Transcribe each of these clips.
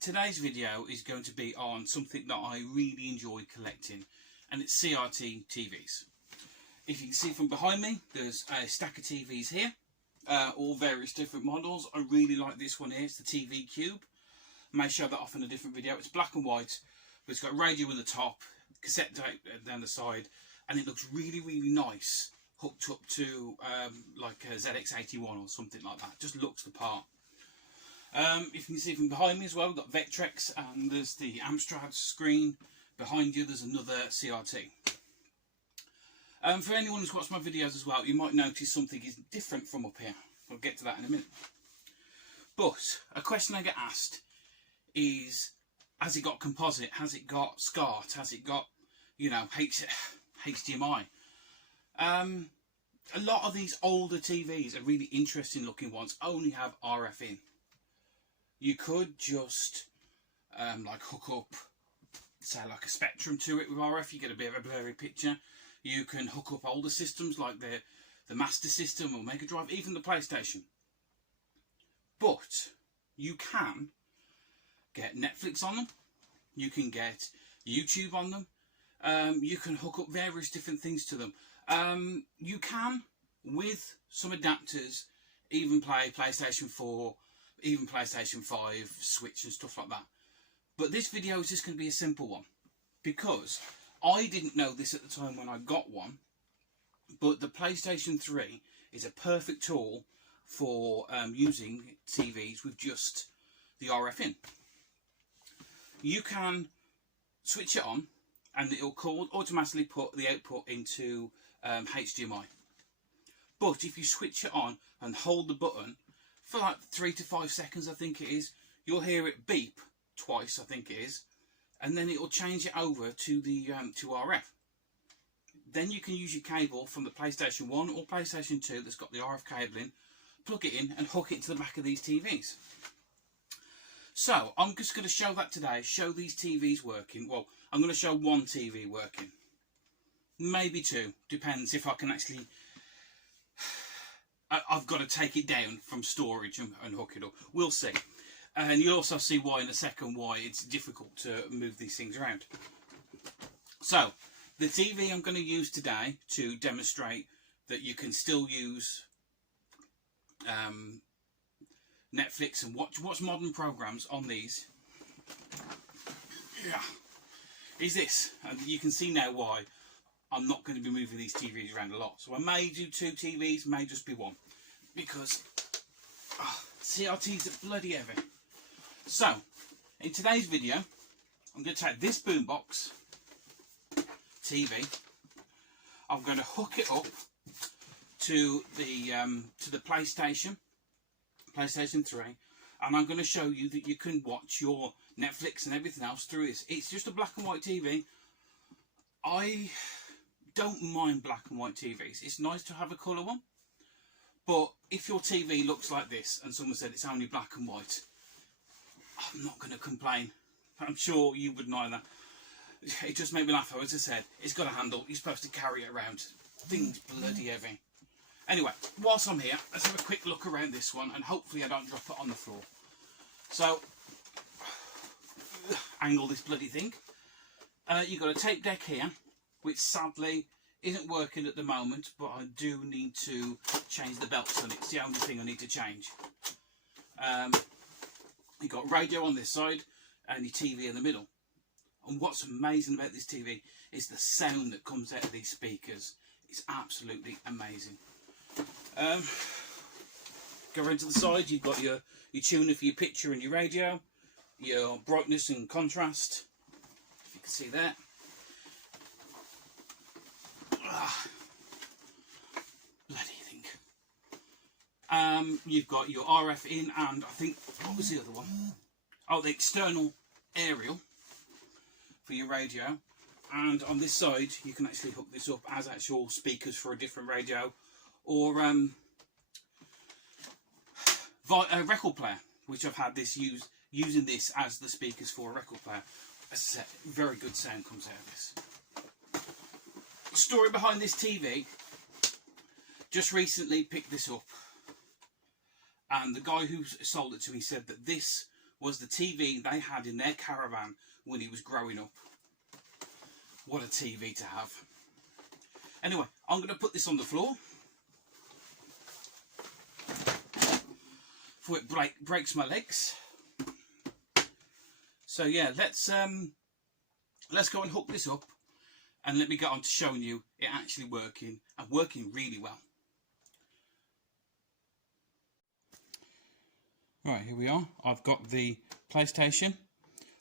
Today's video is going to be on something that I really enjoy collecting, and it's CRT TVs. If you can see from behind me, there's a stack of TVs here, all various different models. I really like this one here. It's the TV Cube. I may show that off in a different video. It's black and white, but it's got radio in the top, cassette tape down the side, and it looks really, really nice hooked up to like a ZX81 or something like that. Just looks the part. If you can see from behind me as well, we've got Vectrex, and there's the Amstrad screen. Behind you there's another CRT. For anyone who's watched my videos as well, you might notice something is different from up here. I'll get to that in a minute. But a question I get asked is, has it got composite? Has it got SCART? Has it got, you know, HDMI? A lot of these older TVs, are really interesting looking ones, only have RF in. You could just like hook up, say, like a Spectrum to it with RF. You get a bit of a blurry picture. You can hook up older systems like the Master System or Mega Drive, even the PlayStation. But you can get Netflix on them. You can get YouTube on them. You can hook up various different things to them. You can, with some adapters, even play PlayStation 4, even PlayStation 5, Switch and stuff like that. But this video is just going to be a simple one, because I didn't know this at the time when I got one, but the PlayStation 3 is a perfect tool for using TVs with just the RF in. You can switch it on and it will automatically put the output into HDMI. But if you switch it on and hold the button for like 3 to 5 seconds, I think it is, you'll hear it beep twice, I think it is, and then it will change it over to the to RF. Then you can use your cable from the PlayStation 1 or PlayStation 2 that's got the RF cable in, plug it in and hook it to the back of these TVs. So I'm just going to show that today, show these TVs working. Well, I'm going to show one TV working, maybe two, depends if I can actually. I've got to take it down from storage and hook it up. We'll see. And you'll also see why in a second why it's difficult to move these things around. So, the TV I'm going to use today to demonstrate that you can still use Netflix and watch modern programs on these, is this. And you can see now why I'm not going to be moving these TVs around a lot. So I may do 2 TVs, may just be 1. Because CRTs are bloody heavy. So, in today's video, I'm going to take this boombox TV. I'm going to hook it up to the PlayStation 3. And I'm going to show you that you can watch your Netflix and everything else through this. It's just a black and white TV. I don't mind black and white TVs. It's nice to have a colour one, but if your TV looks like this and someone said it's only black and white, I'm not going to complain. I'm sure you wouldn't either. It just made me laugh. As I said, it's got a handle. You're supposed to carry it around. Thing's bloody heavy. Anyway, whilst I'm here, let's have a quick look around this one, and hopefully I don't drop it on the floor. So, angle this bloody thing. You've got a tape deck here, which sadly isn't working at the moment, but I do need to change the belts on it. It's the only thing I need to change. You've got radio on this side and your TV in the middle. And what's amazing about this TV is the sound that comes out of these speakers. It's absolutely amazing. Go around to the side, you've got your tuner for your picture and your radio, your brightness and contrast, if you can see that. Bloody thing. You've got your RF in, and I think, what was the other one? Oh, the external aerial for your radio. And on this side you can actually hook this up as actual speakers for a different radio, or a record player, which I've had this using this as the speakers for a record player. As I said, very good sound comes out of this. Story behind this TV, just recently picked this up, and the guy who sold it to me said that this was the TV they had in their caravan when he was growing up. What a TV to have. Anyway, I'm going to put this on the floor before it breaks my legs. So yeah, let's go and hook this up, and let me get on to showing you it actually working, and working really well. Right, here we are. I've got the PlayStation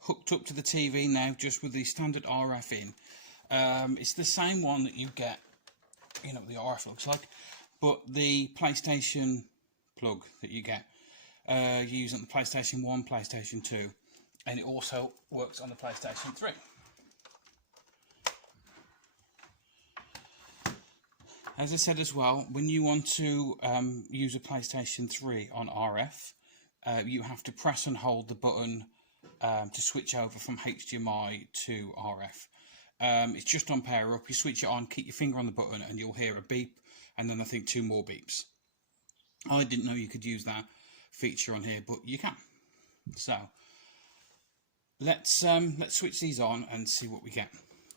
hooked up to the TV now, just with the standard RF in. It's the same one that you get, you know what the RF looks like, but the PlayStation plug that you get, you use on the PlayStation 1, PlayStation 2, and it also works on the PlayStation 3. As I said as well, when you want to use a PlayStation 3 on RF, you have to press and hold the button to switch over from HDMI to RF. It's just on pair up. You switch it on, keep your finger on the button, and you'll hear a beep, and then I think 2 more beeps. I didn't know you could use that feature on here, but you can. So let's switch these on and see what we get.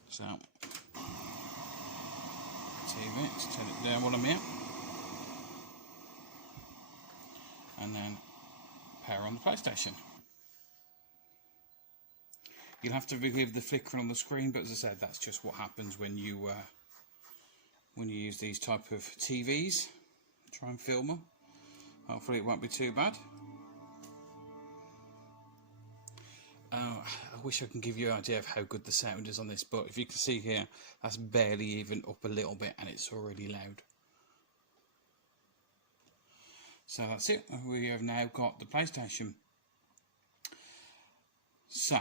So TV, let's turn it down while I'm here, and then power on the PlayStation. You'll have to forgive the flickering on the screen, but as I said, that's just what happens when you use these type of TVs. Try and film them. Hopefully it won't be too bad. I wish I can give you an idea of how good the sound is on this, but if you can see here, that's barely even up a little bit, and it's already loud. So that's it. We have now got the PlayStation. So,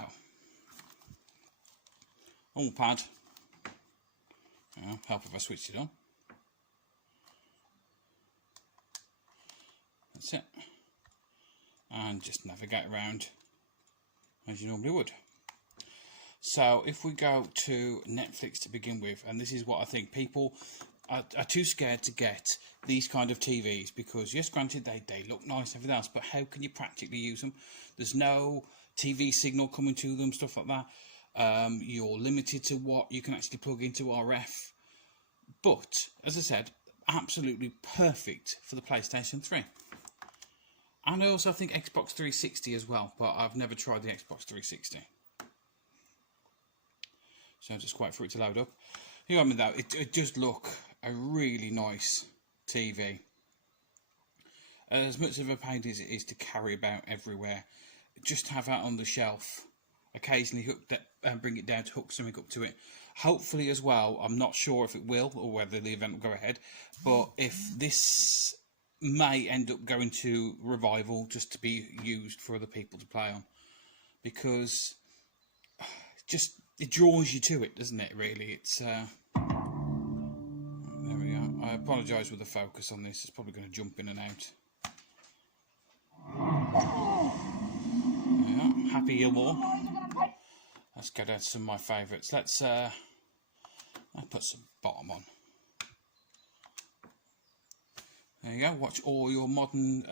pad. Help if I switch it on. That's it. And just navigate around as you normally would. So if we go to Netflix to begin with, and this is what I think people are too scared to get these kind of TVs, because yes, granted they look nice and everything else, but how can you practically use them? There's no TV signal coming to them, stuff like that. You're limited to what you can actually plug into RF. But as I said, absolutely perfect for the PlayStation 3. And I also think Xbox 360 as well, but I've never tried the Xbox 360. So just wait for it to load up. You know, I mean, though, it does look a really nice TV. As much of a pain as it is to carry about everywhere, just have that on the shelf. Occasionally hook that, bring it down to hook something up to it. Hopefully as well, I'm not sure if it will or whether the event will go ahead, but if this may end up going to Revival just to be used for other people to play on, because just it draws you to it, doesn't it? Really, it's there we go. I apologise with the focus on this. It's probably going to jump in and out. Yeah, Happy Gilmore. Let's go down to some of my favourites. Let's I'll put some bottom on. There you go. Watch all your modern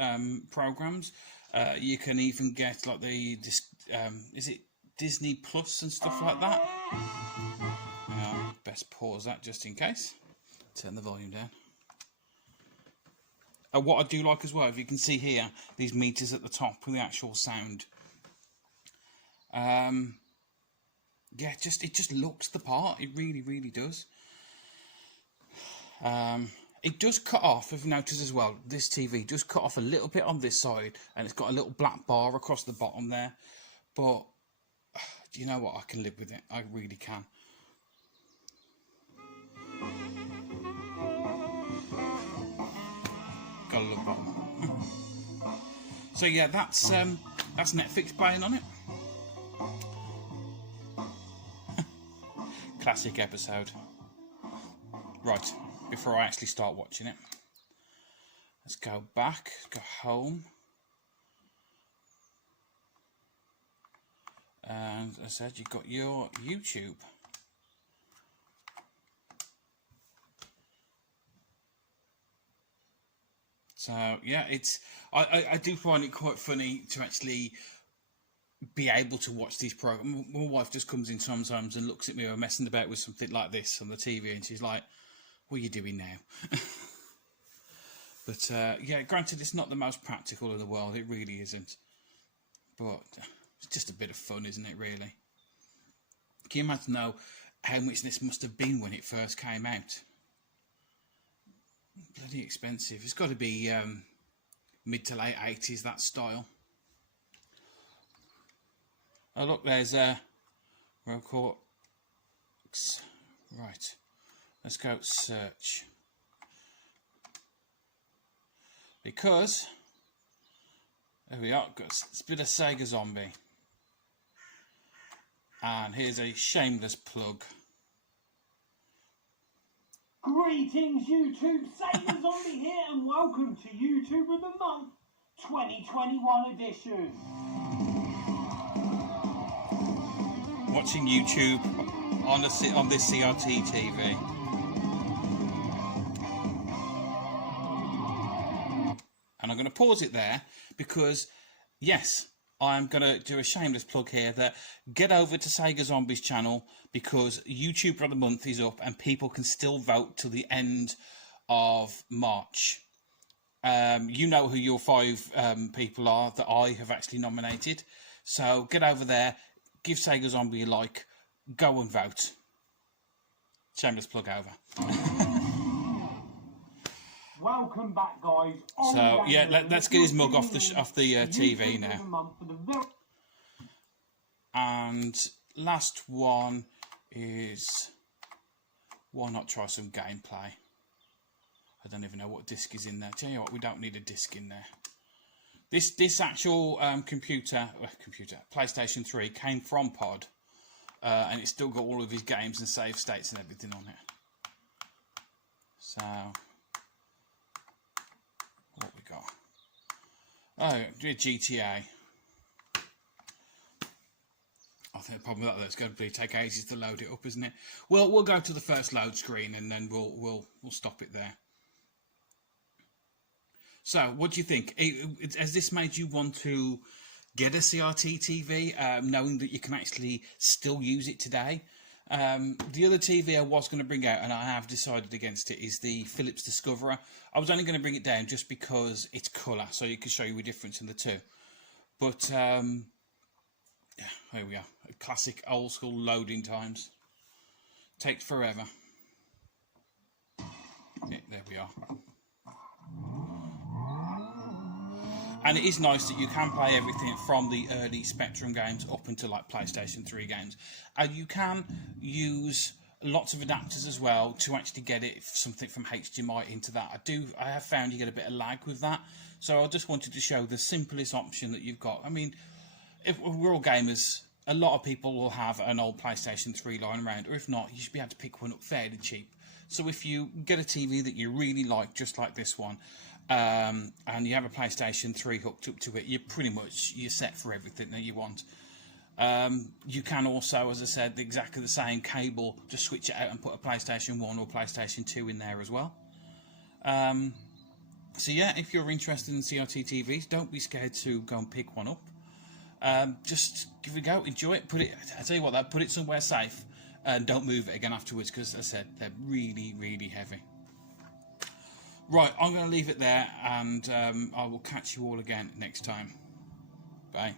programs. You can even get like is it Disney Plus and stuff like that. Best pause that just in case. Turn the volume down. What I do like as well, if you can see here, these meters at the top with the actual sound. Yeah, it just looks the part. It really, really does. It does cut off, if you notice as well, this TV does cut off a little bit on this side, and it's got a little black bar across the bottom there. But, do you know what? I can live with it. I really can. Gotta love bottom. So yeah, that's Netflix playing on it. Classic episode. Right, before I actually start watching it, let's go back, go home. And as I said, you've got your YouTube. So yeah, I do find it quite funny to actually be able to watch these programs. My wife just comes in sometimes and looks at me, or messing about with something like this on the TV, and she's like, "What are you doing now?" But yeah, granted, it's not the most practical in the world. It really isn't. But it's just a bit of fun, isn't it? Really. Can you imagine though how much this must have been when it first came out? Bloody expensive. It's got to be mid to late 80s, that style. Oh look, there's Roblox. Right, let's go search, because there we are. Got a bit of Sega Zombie, and here's a shameless plug. Greetings YouTube, Sega Zombie here, and welcome to YouTube of the Month 2021 edition. Watching YouTube on this CRT TV. And I'm going to pause it there because, yes, I'm going to do a shameless plug here that get over to Sega Zombie's channel, because YouTube of the Month is up and people can still vote till the end of March. You know who your 5 people are that I have actually nominated. So get over there, give Sega Zombie a like, go and vote. Shameless plug over. Welcome back, guys. So yeah, let's get his mug off the TV now. And last one is, why not try some gameplay? I don't even know what disc is in there. Tell you what, we don't need a disc in there. This actual computer, PlayStation 3, came from Pod, and it's still got all of his games and save states and everything on it. So, what we got? Oh, GTA. I think the problem with that, it's going to take ages to load it up, isn't it? Well, we'll go to the first load screen and then we'll stop it there. So, what do you think? Has this made you want to get a CRT TV, knowing that you can actually still use it today? The other TV I was going to bring out, and I have decided against it, is the Philips Discoverer. I was only going to bring it down just because it's colour, so you can show you a difference in the two. But, yeah, here we are. Classic old school loading times. Takes forever. Yeah, there we are. And it is nice that you can play everything from the early Spectrum games up until like PlayStation 3 games. And you can use lots of adapters as well to actually get it, something from HDMI into that. I have found you get a bit of lag with that. So I just wanted to show the simplest option that you've got. I mean, if we're all gamers, a lot of people will have an old PlayStation 3 lying around, or if not, you should be able to pick one up fairly cheap. So if you get a TV that you really like, just like this one, and you have a PlayStation 3 hooked up to it, you're set for everything that you want. You can also, as I said, exactly the same cable, just switch it out and put a PlayStation 1 or PlayStation 2 in there as well. So yeah, if you're interested in CRT TVs, don't be scared to go and pick one up. Just give it a go, enjoy it, I tell you what, put it somewhere safe and don't move it again afterwards, because as I said, they're really, really heavy. Right, I'm going to leave it there, and I will catch you all again next time. Bye.